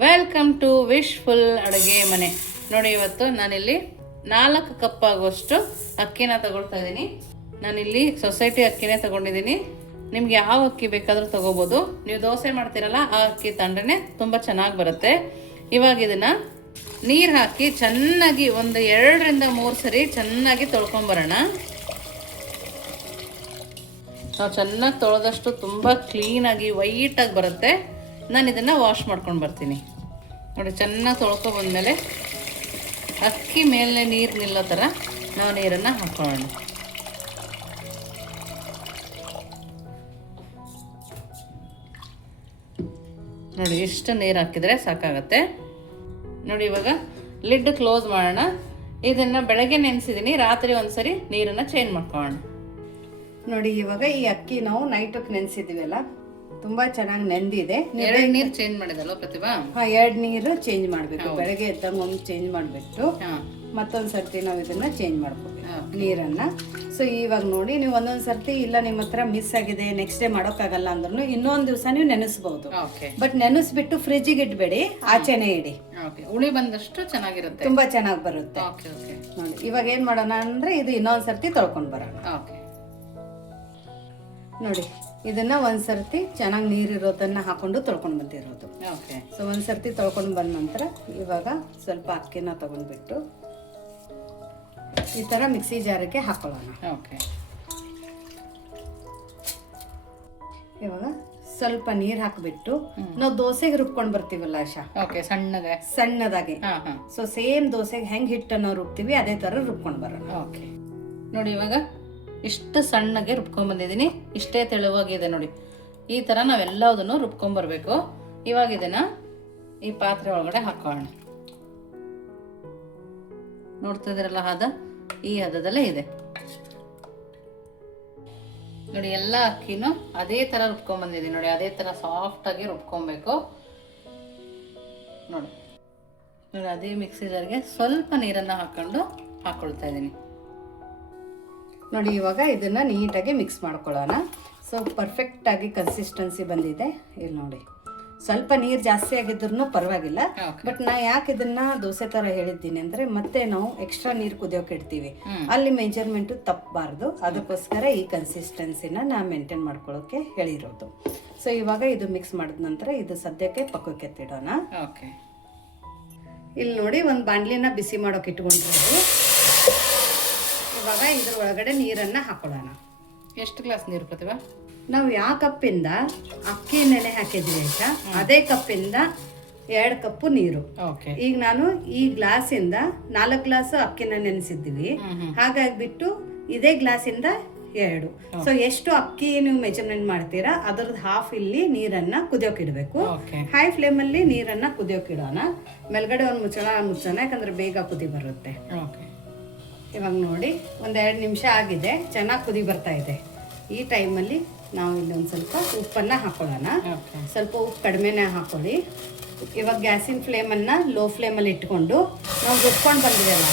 Welcome to wishful ಅಡುಗೆ ಮನೆ. ನೋಡಿ, ಇವತ್ತು ನಾನಿಲ್ಲಿ 4 ಕಪ್ ಆಗುವಷ್ಟು ಅಕ್ಕಿನ ತಗೊಳ್ತಾ ಇದ್ದೀನಿ. ನಾನಿಲ್ಲಿ ಸೊಸೈಟಿ ಅಕ್ಕಿನೇ ತಗೊಂಡಿದ್ದೀನಿ. ನಿಮ್ಗೆ ಯಾವ ಅಕ್ಕಿ ಬೇಕಾದರೂ ತಗೋಬೋದು. ನೀವು ದೋಸೆ ಮಾಡ್ತೀರಲ್ಲ, ಆ ಅಕ್ಕಿ ತಂಡ್ರೆ ತುಂಬ ಚೆನ್ನಾಗಿ ಬರುತ್ತೆ. ಇವಾಗ ಇದನ್ನು ನೀರು ಹಾಕಿ ಚೆನ್ನಾಗಿ ಒಂದು 2 ರಿಂದ 3 ಸರಿ ಚೆನ್ನಾಗಿ ತೊಳ್ಕೊಂಬರೋಣ. ನಾವು ಚೆನ್ನಾಗಿ ತೊಳೆದಷ್ಟು ತುಂಬ ಕ್ಲೀನಾಗಿ ವೈಟಾಗಿ ಬರುತ್ತೆ. ನಾನು ಇದನ್ನು ವಾಶ್ ಮಾಡ್ಕೊಂಡು ಬರ್ತೀನಿ. ನೋಡಿ, ಚೆನ್ನಾಗಿ ತೊಳ್ಕೊಬಂದ್ಮೇಲೆ ಅಕ್ಕಿ ಮೇಲೆ ನೀರು ನಿಲ್ಲೋ ಥರ ನಾವು ನೀರನ್ನು ಹಾಕ್ಕೊಳ್ಳೋಣ. ನೋಡಿ, ಇಷ್ಟು ನೀರು ಹಾಕಿದರೆ ಸಾಕಾಗತ್ತೆ. ನೋಡಿ, ಇವಾಗ ಲಿಡ್ ಕ್ಲೋಸ್ ಮಾಡೋಣ. ಇದನ್ನು ಬೆಳಗ್ಗೆ ನೆನೆಸಿದ್ದೀನಿ, ರಾತ್ರಿ ಒಂದ್ಸರಿ ನೀರನ್ನು ಚೇಂಜ್ ಮಾಡ್ಕೊಳ್ಳೋಣ. ನೋಡಿ, ಇವಾಗ ಈ ಅಕ್ಕಿ ನಾವು ನೈಟಕ್ಕೆ ನೆನೆಸಿದ್ದೀವಲ್ಲ, ತುಂಬಾ ಚೆನ್ನಾಗಿ ನೆಂದಿದೆ. 2 ನೀರು ಚೇಂಜ್ ಮಾಡಿದಲ್ಲ ಪ್ರತಿಭಾ? 2 ನೀರು ಚೇಂಜ್ ಮಾಡಬೇಕು. ಬೆಳಗ್ಗೆ ಎದ್ದಂಗೆ ಒಮ್ಮೆ ಚೇಂಜ್ ಮಾಡಿಬಿಟ್ಟು ಮತ್ತೊಂದು ಸರ್ತಿ ನಾವು ಇದನ್ನ ಚೇಂಜ್ ಮಾಡ್ಕೋಬೇಕು ನೀರನ್ನ. ಸೊ ಇವಾಗ ನೋಡಿ, ನೀವು ಒಂದೊಂದು ಸರ್ತಿ ಇಲ್ಲ ನಿಮ್ಮ ಹತ್ರ ಮಿಸ್ ಆಗಿದೆ, ನೆಕ್ಸ್ಟ್ ಡೇ ಮಾಡೋಕ್ಕಾಗಲ್ಲ ಅಂದ್ರೂ ಇನ್ನೊಂದು ದಿವಸ ನೀವು ನೆನೆಸ್ಬಹುದು. ಬಟ್ ನೆನೆಸ್ಬಿಟ್ಟು ಫ್ರಿಜ್ಜಿಗೆ ಇಟ್ಬೇಡಿ, ಆಚೆನೆ ಇಡಿ. ಹುಳಿ ಬಂದಷ್ಟು ಚೆನ್ನಾಗಿರುತ್ತೆ, ತುಂಬಾ ಚೆನ್ನಾಗಿ ಬರುತ್ತೆ. ನೋಡಿ, ಇವಾಗ ಏನ್ ಮಾಡೋಣ ಅಂದ್ರೆ ಇದು ಇನ್ನೊಂದು ಸರ್ತಿ ತೊಳ್ಕೊಂಡು ಬರೋಣ. ನೋಡಿ, ಇದನ್ನ ಒಂದ್ಸರ್ತಿ ಚೆನ್ನಾಗಿ ನೀರಿರೋದನ್ನ ಹಾಕೊಂಡು ತೊಳ್ಕೊಂಡು ಬಂದಿರೋದು. ಸೊ ಒಂದ್ಸರ್ತಿ ತೊಳ್ಕೊಂಡು ಬಂದ ನಂತರ ಇವಾಗ ಸ್ವಲ್ಪ ಅಕ್ಕಿನ ತಗೊಂಡ್ಬಿಟ್ಟು ಈ ತರ ಮಿಕ್ಸಿ ಜಾರಿಗೆ ಹಾಕೊಳ್ಳೋಣ. ಇವಾಗ ಸ್ವಲ್ಪ ನೀರ್ ಹಾಕ್ಬಿಟ್ಟು ನಾವು ದೋಸೆಗೆ ರುಬ್ಕೊಂಡ್ ಬರ್ತೀವಲ್ಲ ಆಶಾ, ಸಣ್ಣದಾಗಿ. ಸೊ ಸೇಮ್ ದೋಸೆಗೆ ಹೆಂಗ್ ಹಿಟ್ಟನ್ನು ರುಬ್ತೀವಿ ಅದೇ ತರ ರುಬ್ಕೊಂಡ್ ಬರೋಣ. ನೋಡಿ, ಇವಾಗ ಇಷ್ಟು ಸಣ್ಣಗೆ ರುಬ್ಕೊಂಡ್ಬಂದಿದ್ದೀನಿ. ಇಷ್ಟೇ ತೆಳುವಾಗಿದೆ ನೋಡಿ. ಈ ಥರ ನಾವೆಲ್ಲದನ್ನು ರುಬ್ಕೊಂಬರ್ಬೇಕು. ಇವಾಗ ಇದನ್ನು ಈ ಪಾತ್ರೆ ಒಳಗಡೆ ಹಾಕೋಣ. ನೋಡ್ತಾ ಇದ್ದೀರಲ್ಲ, ಹದ ಈ ಹದದಲ್ಲೇ ಇದೆ ನೋಡಿ. ಎಲ್ಲ ಅಕ್ಕಿನೂ ಅದೇ ಥರ ರುಬ್ಕೊಂಡ್ಬಂದಿದ್ದೀನಿ ನೋಡಿ. ಅದೇ ಥರ ಸಾಫ್ಟಾಗಿ ರುಬ್ಕೊಬೇಕು ನೋಡಿ. ನೋಡಿ, ಅದೇ ಮಿಕ್ಸಿ ಜಾರ್ಗೆ ಸ್ವಲ್ಪ ನೀರನ್ನು ಹಾಕ್ಕೊಳ್ತಾ ಇದ್ದೀನಿ. ನೋಡಿ, ಇವಾಗ ಇದನ್ನ ನೀಟಾಗಿ ಮಿಕ್ಸ್ ಮಾಡ್ಕೊಳ್ಳೋಣ. ಸೊ ಪರ್ಫೆಕ್ಟ್ ಆಗಿ ಕನ್ಸಿಸ್ಟೆನ್ಸಿ ಬಂದಿದೆ. ಇಲ್ಲಿ ನೋಡಿ, ಸ್ವಲ್ಪ ನೀರು ಜಾಸ್ತಿ ಆಗಿದ್ರು ಪರವಾಗಿಲ್ಲ. ಬಟ್ ನಾ ಯಾಕೆ ಇದನ್ನ ದೋಸೆ ತರ ಹೇಳಿದ್ದೀನಿ ಅಂದ್ರೆ, ಮತ್ತೆ ನಾವು ಎಕ್ಸ್ಟ್ರಾ ನೀರು ಕುದಿಯೋಕೆ ಇಡ್ತೀವಿ, ಅಲ್ಲಿ ಮೆಜರ್ಮೆಂಟ್ ತಪ್ಪಬಾರ್ದು. ಅದಕ್ಕೋಸ್ಕರ ಈ ಕನ್ಸಿಸ್ಟೆನ್ಸಿನ ನಾ ಮೇಂಟೈನ್ ಮಾಡ್ಕೊಳ್ಳೋಕೆ ಹೇಳಿರೋದು. ಸೊ ಇವಾಗ ಇದು ಮಿಕ್ಸ್ ಮಾಡಿದ ನಂತರ ಇದು ಸದ್ಯಕ್ಕೆ ಪಕ್ಕಕ್ಕೆ ಎತ್ತಿಡೋಣ. ಇಲ್ಲಿ ನೋಡಿ, ಒಂದು ಬಾಂಡ್ಲಿನ ಬಿಸಿ ಮಾಡೋಕೆ ಇಟ್ಕೊಂಡಿರೋದು. ಇವಾಗ ಇದ್ರ ಒಳಗಡೆ ನೀರನ್ನ ಹಾಕೊಳ್ಳೋಣ. ಎಷ್ಟು ಗ್ಲಾಸ್ ನೀರು ಪ್ರತಿಭಾ? ನಾವು ಯಾವ ಕಪ್ಪಿಂದ ಅಕ್ಕಿ ನೆನೆ ಹಾಕಿದ್ವಿ ಆಯ್ತಾ, ಅದೇ ಕಪ್ಪಿಂದ 2 ಕಪ್ಪು ನೀರು. ಈಗ ನಾನು ಈ ಗ್ಲಾಸಿಂದ 4 ಗ್ಲಾಸ್ ಅಕ್ಕಿನ ನೆನೆಸಿದ್ದೀವಿ. ಹಾಗಾಗ್ಬಿಟ್ಟು ಇದೇ ಗ್ಲಾಸಿಂದ 2. ಸೊ ಎಷ್ಟು ಅಕ್ಕಿ ನೀವು ಮೆಜರ್ಮೆಂಟ್ ಮಾಡ್ತೀರಾ ಅದ್ರದ್ದು ಹಾಫ್ ಇಲ್ಲಿ ನೀರನ್ನ ಕುದಿಯೋಕೆ ಇಡಬೇಕು. ಹೈ ಫ್ಲೇಮ್ ಅಲ್ಲಿ ನೀರನ್ನ ಕುದಿಯೋಕೆ ಇಡೋಣ. ಮೇಲ್ಗಡೆ ಒಂದು ಮುಚ್ಚೋಣ, ಯಾಕಂದ್ರೆ ಬೇಗ ಕುದಿ ಬರುತ್ತೆ. ಇವಾಗ ನೋಡಿ, 1-2 ನಿಮಿಷ ಆಗಿದೆ, ಚೆನ್ನಾಗಿ ಕುದಿ ಬರ್ತಾ ಇದೆ. ಈ ಟೈಮಲ್ಲಿ ನಾವು ಇಲ್ಲಿ ಒಂದು ಸ್ವಲ್ಪ ಉಪ್ಪನ್ನು ಹಾಕೊಳ್ಳೋಣ. ಸ್ವಲ್ಪ ಉಪ್ಪು ಕಡಿಮೆನೇ ಹಾಕೊಳ್ಳಿ. ಇವಾಗ ಗ್ಯಾಸಿನ ಫ್ಲೇಮನ್ನು ಲೋ ಫ್ಲೇಮಲ್ಲಿ ಇಟ್ಕೊಂಡು ನಾವು ರುಬ್ಕೊಂಡು ಬಂದಿದ್ದೇವೆ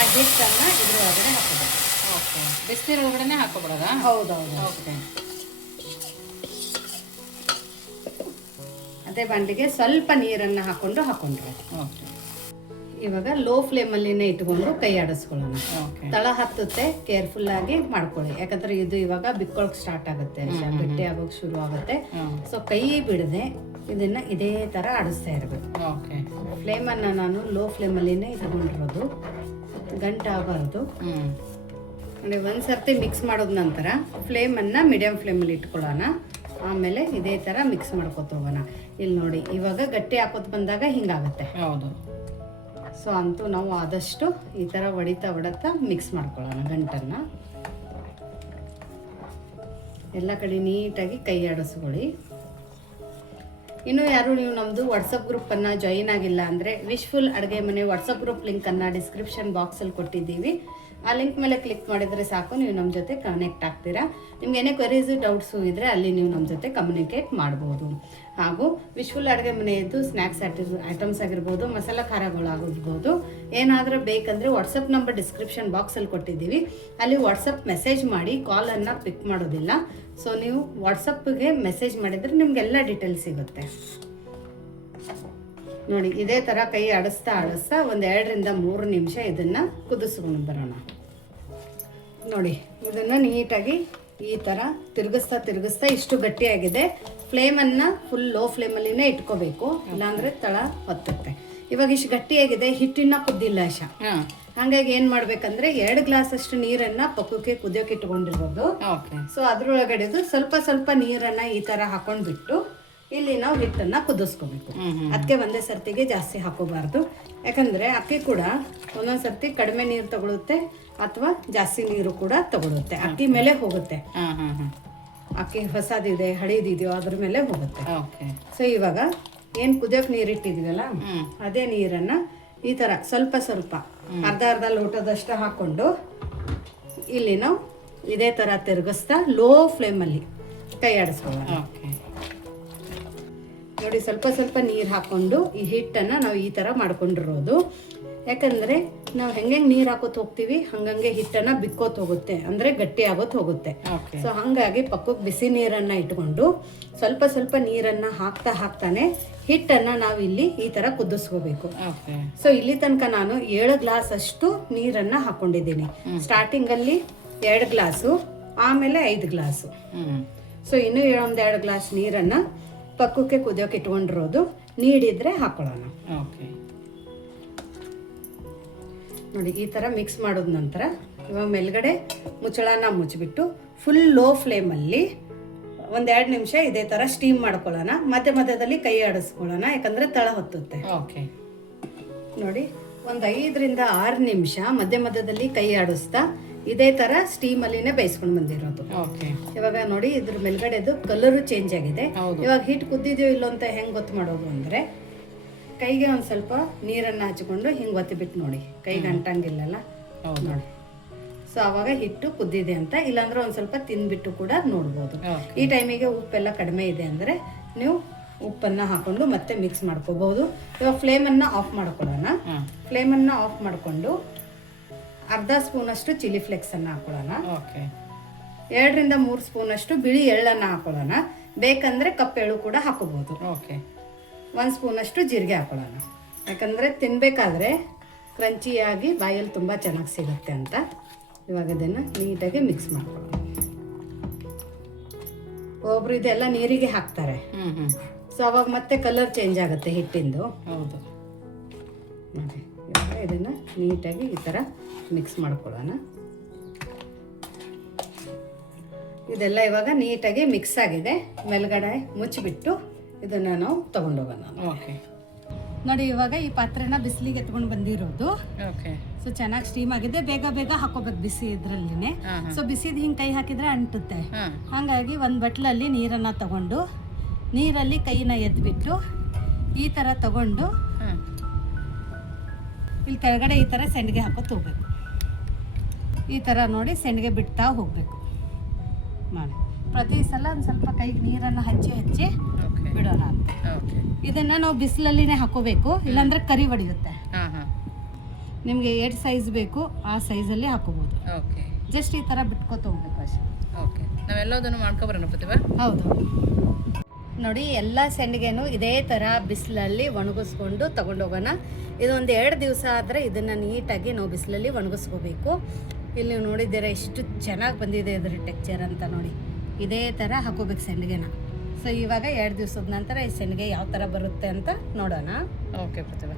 ಆ ಹಿಟ್ಟನ್ನು ಇದ್ರ ಒಳಗಡೆ ಹಾಕೋಬೇಕು. ಬಿಸಿನೀರು ಒಳಗಡೆ ಹಾಕೋಬಿಡೋದ? ಹೌದೌದು. ಅದೇ ಬಾಂಡ್ಲಿಗೆ ಸ್ವಲ್ಪ ನೀರನ್ನು ಹಾಕೊಂಡ್ರೆ ಇವಾಗ ಲೋ ಫ್ಲೇಮಲ್ಲಿನೇ ಇಟ್ಕೊಂಡು ಕೈ ಆಡಿಸ್ಕೊಳ್ಳೋಣ. ತಳ ಹತ್ತುತ್ತೆ, ಕೇರ್ಫುಲ್ ಆಗಿ ಮಾಡ್ಕೊಳ್ಳಿ. ಯಾಕಂದ್ರೆ ಇದು ಇವಾಗ ಬಿಕ್ಕೊಳಕ್ ಸ್ಟಾರ್ಟ್ ಆಗುತ್ತೆ, ಗಟ್ಟಿ ಆಗೋಕ್ ಶುರು ಆಗುತ್ತೆ. ಸೊ ಕೈ ಬಿಡದೆ ಇದನ್ನ ಇದೇ ತರ ಆಡಿಸ್ತಾ ಇರಬೇಕು. ಫ್ಲೇಮನ್ನ ನಾನು ಲೋ ಫ್ಲೇಮಲ್ಲಿನೇ ಇಟ್ಕೊಂಡಿರೋದು, ಗಂಟಾಗಬಾರ್ದು. ನೋಡಿ, ಒಂದ್ಸರ್ತಿ ಮಿಕ್ಸ್ ಮಾಡೋದ್ ನಂತರ ಫ್ಲೇಮನ್ನ ಮೀಡಿಯಂ ಫ್ಲೇಮಲ್ಲಿ ಇಟ್ಕೊಳ್ಳೋಣ. ಆಮೇಲೆ ಇದೇ ತರ ಮಿಕ್ಸ್ ಮಾಡ್ಕೊತ ಹೋಗೋಣ. ಇಲ್ಲಿ ನೋಡಿ, ಇವಾಗ ಗಟ್ಟಿ ಹಾಕೋತ್ ಬಂದಾಗ ಹಿಂಗಾಗತ್ತೆ. ಸೊ ಅಂತೂ ನಾವು ಆದಷ್ಟು ಈ ಥರ ಹೊಡಿತಾ ಮಿಕ್ಸ್ ಮಾಡ್ಕೊಳ್ಳೋಣ ಗಂಟನ್ನು. ಎಲ್ಲ ಕಡೆ ನೀಟಾಗಿ ಕೈ ಆಡಿಸ್ಕೊಳ್ಳಿ. ಇನ್ನು ಯಾರು ನೀವು ನಮ್ಮದು ವಾಟ್ಸಪ್ ಗ್ರೂಪನ್ನು ಜಾಯಿನ್ ಆಗಿಲ್ಲ ಅಂದರೆ, ವಿಶ್ಫುಲ್ ಅಡುಗೆ ಮನೆ ವಾಟ್ಸಪ್ ಗ್ರೂಪ್ ಲಿಂಕನ್ನು ಡಿಸ್ಕ್ರಿಪ್ಷನ್ ಬಾಕ್ಸಲ್ಲಿ ಕೊಟ್ಟಿದ್ದೀವಿ. ಆ ಲಿಂಕ್ ಮೇಲೆ ಕ್ಲಿಕ್ ಮಾಡಿದರೆ ಸಾಕು, ನೀವು ನಮ್ಮ ಜೊತೆ ಕನೆಕ್ಟ್ ಆಗ್ತೀರಾ. ನಿಮ್ಗೆ ಏನೇ ಕ್ವೆರೀಸು ಡೌಟ್ಸು ಇದ್ದರೆ ಅಲ್ಲಿ ನೀವು ನಮ್ಮ ಜೊತೆ ಕಮ್ಯುನಿಕೇಟ್ ಮಾಡ್ಬೋದು. ಹಾಗೂ ವಿಶ್ಫುಲ್ ಅಡುಗೆ ಮನೆಯದ್ದು ಸ್ನ್ಯಾಕ್ಸ್ ಐಟಮ್ಸ್ ಆಗಿರ್ಬೋದು, ಮಸಾಲ ಖಾರಗಳಾಗಿರ್ಬೋದು, ಏನಾದರೂ ಬೇಕಂದರೆ ವಾಟ್ಸಪ್ ನಂಬರ್ ಡಿಸ್ಕ್ರಿಪ್ಷನ್ ಬಾಕ್ಸಲ್ಲಿ ಕೊಟ್ಟಿದ್ದೀವಿ. ಅಲ್ಲಿ ವಾಟ್ಸಪ್ ಮೆಸೇಜ್ ಮಾಡಿ, ಕಾಲನ್ನು ಪಿಕ್ ಮಾಡೋದಿಲ್ಲ. ಸೊ ನೀವು ವಾಟ್ಸಪ್ಗೆ ಮೆಸೇಜ್ ಮಾಡಿದರೆ ನಿಮಗೆಲ್ಲ ಡೀಟೇಲ್ಸ್ ಸಿಗುತ್ತೆ. ನೋಡಿ ಇದೇ ಥರ ಕೈ ಆಡಿಸ್ತಾ ಒಂದು 2 ರಿಂದ 3 ನಿಮಿಷ ಇದನ್ನು ಕುದಿಸ್ಕೊಂಡು ಬರೋಣ. ನೋಡಿ ಇದನ್ನು ನೀಟಾಗಿ ಈ ಥರ ತಿರುಗಿಸ್ತಾ ಇಷ್ಟು ಗಟ್ಟಿಯಾಗಿದೆ. ಫ್ಲೇಮನ್ನು ಫುಲ್ ಲೋ ಫ್ಲೇಮಲ್ಲಿನೇ ಇಟ್ಕೋಬೇಕು, ಇಲ್ಲಾಂದರೆ ತಳ ಹೊತ್ತುತ್ತೆ. ಇವಾಗ ಇಷ್ಟು ಗಟ್ಟಿಯಾಗಿದೆ, ಹಿಟ್ಟಿನ ಕುದ್ದಿಲ್ಲ ಆಶಾ. ಹಾಗಾಗಿ ಏನು ಮಾಡ್ಬೇಕಂದ್ರೆ 2 ಗ್ಲಾಸ್ ಅಷ್ಟು ನೀರನ್ನು ಪಕ್ಕಕ್ಕೆ ಕುದಿಯೋಕೆ ಇಟ್ಕೊಂಡಿರೋದು. ಸೊ ಅದ್ರೊಳಗಡೆದು ಸ್ವಲ್ಪ ನೀರನ್ನು ಈ ಥರ ಹಾಕೊಂಡ್ಬಿಟ್ಟು ಇಲ್ಲಿ ನಾವು ಹಿಟ್ಟನ್ನು ಕುದಿಸ್ಕೋಬೇಕು. ಅದಕ್ಕೆ ಒಂದೇ ಸರ್ತಿಗೆ ಜಾಸ್ತಿ ಹಾಕೋಬಾರ್ದು, ಯಾಕಂದರೆ ಅಕ್ಕಿ ಕೂಡ ಒಂದೊಂದು ಸರ್ತಿ ಕಡಿಮೆ ನೀರು ತಗೊಳುತ್ತೆ ಅಥವಾ ಜಾಸ್ತಿ ನೀರು ಕೂಡ ತಗೊಳುತ್ತೆ. ಅಕ್ಕಿ ಮೇಲೆ ಹೋಗುತ್ತೆ, ಅಕ್ಕಿ ಹೊಸದಿದೆ ಹಳೇದಿದೆಯೋ ಅದ್ರ ಮೇಲೆ ಹೋಗುತ್ತೆ. ಸೊ ಇವಾಗ ಏನು ಕುದಿಯೋಕೆ ನೀರು ಇಟ್ಟಿದ್ದೀವಲ್ಲ ಅದೇ ನೀರನ್ನು ಈ ಥರ ಸ್ವಲ್ಪ ಅರ್ಧ ಲೋಟದಷ್ಟು ಹಾಕ್ಕೊಂಡು ಇಲ್ಲಿ ನಾವು ಇದೇ ಥರ ತಿರುಗಿಸ್ತಾ ಲೋ ಫ್ಲೇಮಲ್ಲಿ ಕೈ ಆಡಿಸ್ಕೊಳ್ಳೋಣ. ನೋಡಿ ಸ್ವಲ್ಪ ನೀರು ಹಾಕ್ಕೊಂಡು ಈ ಹಿಟ್ಟನ್ನು ನಾವು ಈ ಥರ ಮಾಡ್ಕೊಂಡಿರೋದು. ಯಾಕಂದರೆ ನಾವು ಹೆಂಗೆ ನೀರು ಹಾಕೋತ ಹೋಗ್ತೀವಿ ಹಂಗಂಗೆ ಹಿಟ್ಟನ್ನು ಬಿಕ್ಕೋತ ಹೋಗುತ್ತೆ, ಅಂದರೆ ಗಟ್ಟಿ ಆಗೋತ್ ಹೋಗುತ್ತೆ. ಸೊ ಹಾಗಾಗಿ ಪಕ್ಕಕ್ಕೆ ಬಿಸಿ ನೀರನ್ನು ಇಟ್ಕೊಂಡು ಸ್ವಲ್ಪ ನೀರನ್ನು ಹಾಕ್ತಾನೆ ಹಿಟ್ಟನ್ನು ನಾವು ಇಲ್ಲಿ ಈ ಥರ ಕುದಿಸ್ಕೋಬೇಕು. ಸೊ ಇಲ್ಲಿ ತನಕ ನಾನು 7 ಗ್ಲಾಸ್ ಅಷ್ಟು ನೀರನ್ನು ಹಾಕೊಂಡಿದ್ದೀನಿ. ಸ್ಟಾರ್ಟಿಂಗಲ್ಲಿ 2 ಗ್ಲಾಸು, ಆಮೇಲೆ 5 ಗ್ಲಾಸು. ಸೊ ಇನ್ನೂ 1-2 ಗ್ಲಾಸ್ ನೀರನ್ನು ಪಕ್ಕಕ್ಕೆ ಕುದಿಯೋಕೆ ಇಟ್ಕೊಂಡಿರೋದು. ನೀಡಿದ್ರೆ ಹಾಕೊಳ್ಳೋಣ. ನೋಡಿ ಈ ಥರ ಮಿಕ್ಸ್ ಮಾಡಿದ ನಂತರ ಇವಾಗ ಮೇಲ್ಗಡೆ ಮುಚ್ಚಳನ ಮುಚ್ಚಿಬಿಟ್ಟು ಫುಲ್ ಲೋ ಫ್ಲೇಮಲ್ಲಿ 1-2 ನಿಮಿಷ ಇದೇ ಥರ ಸ್ಟೀಮ್ ಮಾಡ್ಕೊಳ್ಳೋಣ. ಮಧ್ಯದಲ್ಲಿ ಕೈ ಆಡಿಸ್ಕೊಳ್ಳೋಣ, ಯಾಕಂದರೆ ತಳ ಹೊತ್ತುತ್ತೆ. ನೋಡಿ 5 ರಿಂದ 6 ನಿಮಿಷ ಮಧ್ಯದಲ್ಲಿ ಕೈ ಆಡಿಸ್ತಾ ಇದೇ ಥರ ಸ್ಟೀಮಲ್ಲಿನೇ ಬೇಯಿಸ್ಕೊಂಡು ಬಂದಿರೋದು. ಇವಾಗ ನೋಡಿ ಇದ್ರ ಮೇಲ್ಗಡೆದು ಕಲರು ಚೇಂಜ್ ಆಗಿದೆ. ಇವಾಗ ಹಿಟ್ಟು ಕುದ್ದಿದೆಯೋ ಇಲ್ಲೋ ಅಂತ ಹೆಂಗೆ ಗೊತ್ತು ಮಾಡೋದು ಅಂದರೆ ಕೈಗೆ ಒಂದು ಸ್ವಲ್ಪ ನೀರನ್ನು ಹಚ್ಕೊಂಡು ಹಿಂಗೆ ಒತ್ತಿಬಿಟ್ಟು ನೋಡಿ, ಕೈಗೆ ಅಂಟಂಗಿಲ್ಲಲ್ಲ ನೋಡಿ. ಸೊ ಅವಾಗ ಹಿಟ್ಟು ಕುದ್ದಿದೆ ಅಂತ, ಇಲ್ಲಾಂದ್ರೆ ಒಂದು ಸ್ವಲ್ಪ ತಿಂದ್ಬಿಟ್ಟು ಕೂಡ ನೋಡ್ಬೋದು. ಈ ಟೈಮಿಗೆ ಉಪ್ಪೆಲ್ಲ ಕಡಿಮೆ ಇದೆ ಅಂದರೆ ನೀವು ಉಪ್ಪನ್ನು ಹಾಕೊಂಡು ಮತ್ತೆ ಮಿಕ್ಸ್ ಮಾಡ್ಕೋಬಹುದು. ಇವಾಗ ಫ್ಲೇಮನ್ನು ಆಫ್ ಮಾಡ್ಕೊಳ್ಳೋಣ. ಫ್ಲೇಮನ್ನು ಆಫ್ ಮಾಡಿಕೊಂಡು ಅರ್ಧ ಸ್ಪೂನಷ್ಟು ಚಿಲ್ಲಿ ಫ್ಲೇಕ್ಸನ್ನು ಹಾಕೊಳ್ಳೋಣ. 2 ರಿಂದ 3 ಸ್ಪೂನಷ್ಟು ಬಿಳಿ ಎಳ್ಳನ್ನು ಹಾಕೊಳ್ಳೋಣ. ಬೇಕಂದರೆ ಕಪ್ಪೆಳ್ಳು ಕೂಡ ಹಾಕೋಬಹುದು. 1 ಸ್ಪೂನಷ್ಟು ಜೀರಿಗೆ ಹಾಕೊಳ್ಳೋಣ, ಯಾಕಂದರೆ ತಿನ್ನಬೇಕಾದ್ರೆ ಕ್ರಂಚಿಯಾಗಿ ಬಾಯಲ್ಲಿ ತುಂಬ ಚೆನ್ನಾಗಿ ಸಿಗುತ್ತೆ ಅಂತ. ಇವಾಗ ಇದನ್ನು ನೀಟಾಗಿ ಮಿಕ್ಸ್ ಮಾಡ್ಕೊಳ್ಳೋಣ. ಒಬ್ರು ಇದೆಲ್ಲ ನೀರಿಗೆ ಹಾಕ್ತಾರೆ, ಸೊ ಅವಾಗ ಮತ್ತೆ ಕಲರ್ ಚೇಂಜ್ ಆಗುತ್ತೆ ಹಿಟ್ಟಿಂದು. ಹೌದು ನೋಡಿ, ಇವಾಗ ಇದನ್ನು ನೀಟಾಗಿ ಈ ಥರ ಮಿಕ್ಸ್ ಮಾಡ್ಕೊಳ್ಳೋಣ. ಇದೆಲ್ಲ ಇವಾಗ ನೀಟಾಗಿ ಮಿಕ್ಸ್ ಆಗಿದೆ. ಮೇಲ್ಗಡೆ ಮುಚ್ಚಿಬಿಟ್ಟು ಇದನ್ನು ನಾವು ತಗೊಂಡೋಗೋಣ. ನೋಡಿ ಇವಾಗ ಈ ಪಾತ್ರೆನ ಬಿಸಿಲಿಗೆ ಎತ್ಕೊಂಡು ಬಂದಿರೋದು. ಸೊ ಚೆನ್ನಾಗಿ ಸ್ಟೀಮ್ ಆಗಿದೆ. ಬೇಗ ಹಾಕೋಬೇಕು ಬಿಸಿ ಇದ್ರಲ್ಲಿನೇ. ಸೊ ಬಿಸಿದ ಹಿಂಗೆ ಕೈ ಹಾಕಿದ್ರೆ ಅಂಟುತ್ತೆ. ಹಾಗಾಗಿ ಒಂದು ಬಟ್ಲಲ್ಲಿ ನೀರನ್ನು ತಗೊಂಡು ನೀರಲ್ಲಿ ಕೈನ ಎದ್ಬಿಟ್ಟು ಈ ಥರ ತಗೊಂಡು ಇಲ್ಲಿ ಕೆಳಗಡೆ ಈ ಥರ ಸೆಂಡಿಗೆ ಹಾಕೋತ ಹೋಗ್ಬೇಕು. ಈ ಥರ ನೋಡಿ ಸೆಂಡಿಗೆ ಬಿಡ್ತಾ ಹೋಗಬೇಕು ಮಾಡಿ. ಪ್ರತಿ ಸಲ ಒಂದು ಸ್ವಲ್ಪ ಕೈಗೆ ನೀರನ್ನು ಹಚ್ಚಿ ಬಿಡೋಣ ಅಂತ. ಇದನ್ನು ನಾವು ಬಿಸಿಲಲ್ಲಿನೇ ಹಾಕೋಬೇಕು, ಇಲ್ಲಾಂದ್ರೆ ಕರಿ ಹೊಡೆಯುತ್ತೆ. ನಿಮಗೆ ಎಷ್ಟು ಸೈಜ್ ಬೇಕು ಆ ಸೈಜಲ್ಲಿ ಹಾಕೋಬೋದು. ಜಸ್ಟ್ ಈ ಥರ ಬಿಟ್ಕೋತ ಹೋಗ್ಬೇಕು ಅಷ್ಟೇ. ನಾವೆಲ್ಲದನ್ನು ಮಾಡ್ಕೊಬರೋಣ ಪ್ರತಿಭಾ. ಹೌದು ನೋಡಿ, ಎಲ್ಲ ಸೆಂಡಿಗೆನೂ ಇದೇ ಥರ ಬಿಸಿಲಲ್ಲಿ ಒಣಗಿಸ್ಕೊಂಡು ತಗೊಂಡೋಗೋಣ. ಇದೊಂದು 2 ದಿವಸ ಆದರೆ ಇದನ್ನು ನೀಟಾಗಿ ನಾವು ಬಿಸಿಲಲ್ಲಿ ಒಣಗಿಸ್ಕೋಬೇಕು. ಇಲ್ಲಿ ನೀವು ನೋಡಿದ್ದೀರಾ ಎಷ್ಟು ಚೆನ್ನಾಗಿ ಬಂದಿದೆ ಇದ್ರ ಟೆಕ್ಚರ್ ಅಂತ. ನೋಡಿ ಇದೇ ಥರ ಹಾಕೋಬೇಕು ಸೆಂಡಿಗೆನ. ಸೊ ಇವಾಗ 2 ದಿವಸದ ನಂತರ ಈ ಸೆಂಡಿಗೆ ಯಾವ ಥರ ಬರುತ್ತೆ ಅಂತ ನೋಡೋಣ. ಓಕೆ ಪ್ರತಿಭಾ.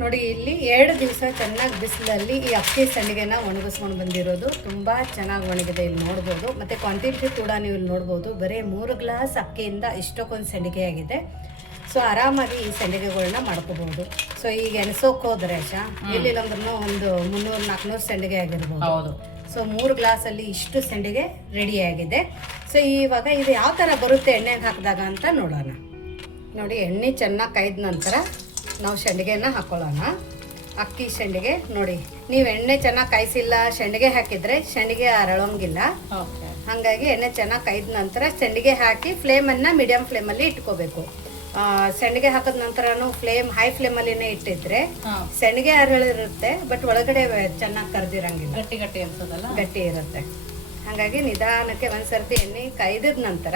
ನೋಡಿ ಇಲ್ಲಿ 2 ದಿವಸ ಚೆನ್ನಾಗಿ ಬಿಸಿಲಲ್ಲಿ ಈ ಅಕ್ಕಿ ಸೆಂಡಿಗೆನ ಒಣಗಿಸ್ಕೊಂಡು ಬಂದಿರೋದು. ತುಂಬ ಚೆನ್ನಾಗಿ ಒಣಗಿದೆ, ಇಲ್ಲಿ ನೋಡ್ಬೋದು. ಮತ್ತು ಕ್ವಾಂಟಿಟಿ ಕೂಡ ನೀವು ಇಲ್ಲಿ ನೋಡ್ಬೋದು. ಬರೀ 3 ಗ್ಲಾಸ್ ಅಕ್ಕಿಯಿಂದ ಇಷ್ಟಕ್ಕೊಂದು ಸೆಂಡಿಗೆ ಆಗಿದೆ. ಸೊ ಆರಾಮಾಗಿ ಈ ಸೆಂಡಿಗೆಗಳನ್ನ ಮಾಡ್ಕೋಬಹುದು. ಸೊ ಈಗ ಎಣಸೋಕೆ ಹೋದ್ರೆ ಎಲ್ಲಿಲ್ಲ ಅಂದ್ರೂ ಒಂದು 300-400 ಸೆಂಡಿಗೆ ಆಗಿರ್ಬೋದು. ಸೊ 3 ಗ್ಲಾಸಲ್ಲಿ ಇಷ್ಟು ಸೆಂಡಿಗೆ ರೆಡಿ ಆಗಿದೆ. ಸೊ ಇವಾಗ ಇದು ಯಾವ ಥರ ಬರುತ್ತೆ ಎಣ್ಣೆಗೆ ಹಾಕಿದಾಗ ಅಂತ ನೋಡೋಣ. ನೋಡಿ ಎಣ್ಣೆ ಚೆನ್ನಾಗಿ ಕಾಯ್ದ ನಂತರ ನಾವು ಸೆಂಡಿಗೆನ ಹಾಕೊಳ್ಳೋಣ. ಅಕ್ಕಿ ಸೆಂಡಿಗೆ ನೋಡಿ, ನೀವು ಎಣ್ಣೆ ಚೆನ್ನಾಗಿ ಕಾಯಿಸಿಲ್ಲ ಸೆಂಡಿಗೆ ಹಾಕಿದರೆ ಸೆಂಡಿಗೆ ಅರಳೋಂಗಿಲ್ಲ. ಹಾಗಾಗಿ ಎಣ್ಣೆ ಚೆನ್ನಾಗಿ ಕಾಯ್ದ ನಂತರ ಸೆಂಡಿಗೆ ಹಾಕಿ ಫ್ಲೇಮನ್ನು ಮೀಡಿಯಮ್ ಫ್ಲೇಮಲ್ಲಿ ಇಟ್ಕೋಬೇಕು. ಸೆಂಡಿಗೆ ಹಾಕಿದ ನಂತರನು ಹೈ ಫ್ಲೇಮಲ್ಲಿನೇ ಇಟ್ಟಿದ್ರೆ ಸೆಂಡಿಗೆ ಅರಳಿರುತ್ತೆ, ಬಟ್ ಒಳಗಡೆ ಚೆನ್ನಾಗಿ ಕರ್ದಿರಂಗಿಲ್ಲ, ಗಟ್ಟಿ ಅನ್ಸೋದಲ್ಲ, ಗಟ್ಟಿ ಇರುತ್ತೆ. ಹಾಗಾಗಿ ನಿಧಾನಕ್ಕೆ ಒಂದ್ಸರ್ತಿ ಎಣ್ಣೆ ಕಾಯ್ದಿದ ನಂತರ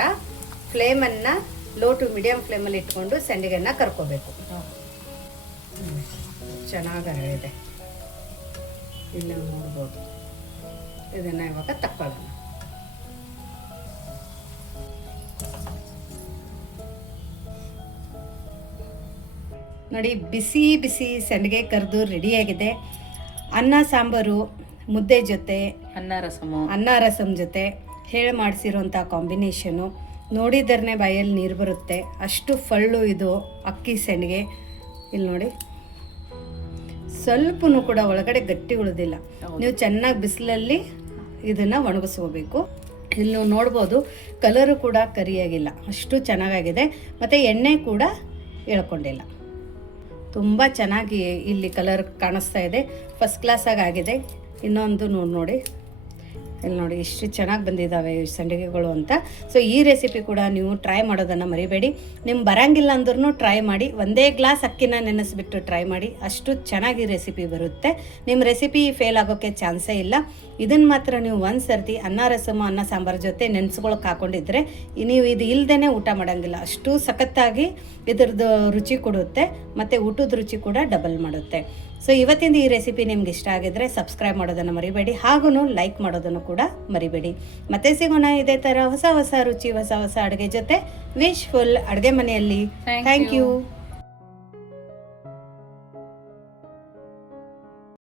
ಫ್ಲೇಮನ್ನು ಲೋ ಟು ಮೀಡಿಯಂ ಫ್ಲೇಮಲ್ಲಿ ಇಟ್ಕೊಂಡು ಸಂಡಿಗೆನ ಕರ್ಕೋಬೇಕು. ಚೆನ್ನಾಗಿದೆ, ಇಲ್ಲಿ ನೋಡ್ಬೋದು. ಇದನ್ನು ಇವಾಗ ತಕ್ಕೊಳ್ಳೋಣ. ನೋಡಿ, ಬಿಸಿ ಬಿಸಿ ಸಂಡಿಗೆ ಕರೆದು ರೆಡಿಯಾಗಿದೆ. ಅನ್ನ ಸಾಂಬಾರು ಮುದ್ದೆ ಜೊತೆ ಅನ್ನ ರಸಮ್ ಜೊತೆ ಹೇಳಿ ಮಾಡಿಸಿರೋಂಥ ಕಾಂಬಿನೇಷನು ನೋಡಿದ್ರೆ ಬಾಯಲ್ಲಿ ನೀರು ಬರುತ್ತೆ, ಅಷ್ಟು ಫಳ್ಳು ಇದು ಅಕ್ಕಿ ಸಂಡಿಗೆ. ಇಲ್ಲಿ ನೋಡಿ, ಸ್ವಲ್ಪನೂ ಕೂಡ ಒಳಗಡೆ ಗಟ್ಟಿ ಉಳಿದಿಲ್ಲ. ನೀವು ಚೆನ್ನಾಗಿ ಬಿಸಿಲಲ್ಲಿ ಇದನ್ನು ಒಣಗಿಸ್ಕೋಬೇಕು. ಇಲ್ಲಿ ನೀವು ನೋಡ್ಬೋದು, ಕಲರು ಕೂಡ ಕರಿಯಾಗಿಲ್ಲ, ಅಷ್ಟು ಚೆನ್ನಾಗಾಗಿದೆ. ಮತ್ತು ಎಣ್ಣೆ ಕೂಡ ಎಳ್ಕೊಂಡಿಲ್ಲ. ತುಂಬ ಚೆನ್ನಾಗಿ ಇಲ್ಲಿ ಕಲರ್ ಕಾಣಿಸ್ತಾ ಇದೆ, ಫಸ್ಟ್ ಕ್ಲಾಸಾಗಿ ಆಗಿದೆ. ಇನ್ನೊಂದು ನೋಡಿ, ಇಲ್ಲಿ ನೋಡಿ ಎಷ್ಟು ಚೆನ್ನಾಗಿ ಬಂದಿದ್ದಾವೆ ಈ ಸಂಡಿಗೆಗಳು ಅಂತ. ಸೊ ಈ ರೆಸಿಪಿ ಕೂಡ ನೀವು ಟ್ರೈ ಮಾಡೋದನ್ನು ಮರಿಬೇಡಿ. ನಿಮ್ಗೆ ಬರೋಂಗಿಲ್ಲ ಅಂದ್ರೂ ಟ್ರೈ ಮಾಡಿ, ಒಂದೇ ಗ್ಲಾಸ್ ಅಕ್ಕಿನ ನೆನೆಸ್ಬಿಟ್ಟು ಟ್ರೈ ಮಾಡಿ, ಅಷ್ಟು ಚೆನ್ನಾಗಿ ರೆಸಿಪಿ ಬರುತ್ತೆ. ನಿಮ್ಮ ರೆಸಿಪಿ ಫೇಲ್ ಆಗೋಕ್ಕೆ ಚಾನ್ಸೇ ಇಲ್ಲ. ಇದನ್ನು ಮಾತ್ರ ನೀವು ಒಂದು ಸರ್ತಿ ಅನ್ನ ರಸಮ ಅನ್ನ ಸಾಂಬಾರು ಜೊತೆ ನೆನೆಸ್ಕೊಳಕ್ಕೆ ಹಾಕೊಂಡಿದ್ರೆ ನೀವು ಇದು ಇಲ್ಲದೇ ಊಟ ಮಾಡೋಂಗಿಲ್ಲ, ಅಷ್ಟು ಸಖತ್ತಾಗಿ ಇದ್ರದ್ದು ರುಚಿ ಕೊಡುತ್ತೆ, ಮತ್ತು ಊಟದ ರುಚಿ ಕೂಡ ಡಬಲ್ ಮಾಡುತ್ತೆ. ಸೊ ಇವತ್ತಿಂದ ಈ ರೆಸಿಪಿ ನಿಮ್ಗೆ ಇಷ್ಟ ಆಗಿದ್ರೆ ಸಬ್ಸ್ಕ್ರೈಬ್ ಮಾಡೋದನ್ನು ಮರಿಬೇಡಿ, ಹಾಗೂ ಲೈಕ್ ಮಾಡೋದನ್ನು ಕೂಡ ಮರಿಬೇಡಿ. ಮತ್ತೆ ಸಿಗೋಣ ಇದೇ ಥರ ಹೊಸ ಹೊಸ ರುಚಿ, ಹೊಸ ಹೊಸ ಅಡುಗೆ ಜೊತೆ ವಿಶ್ಫುಲ್ ಅಡುಗೆ ಮನೆಯಲ್ಲಿ. Thank you.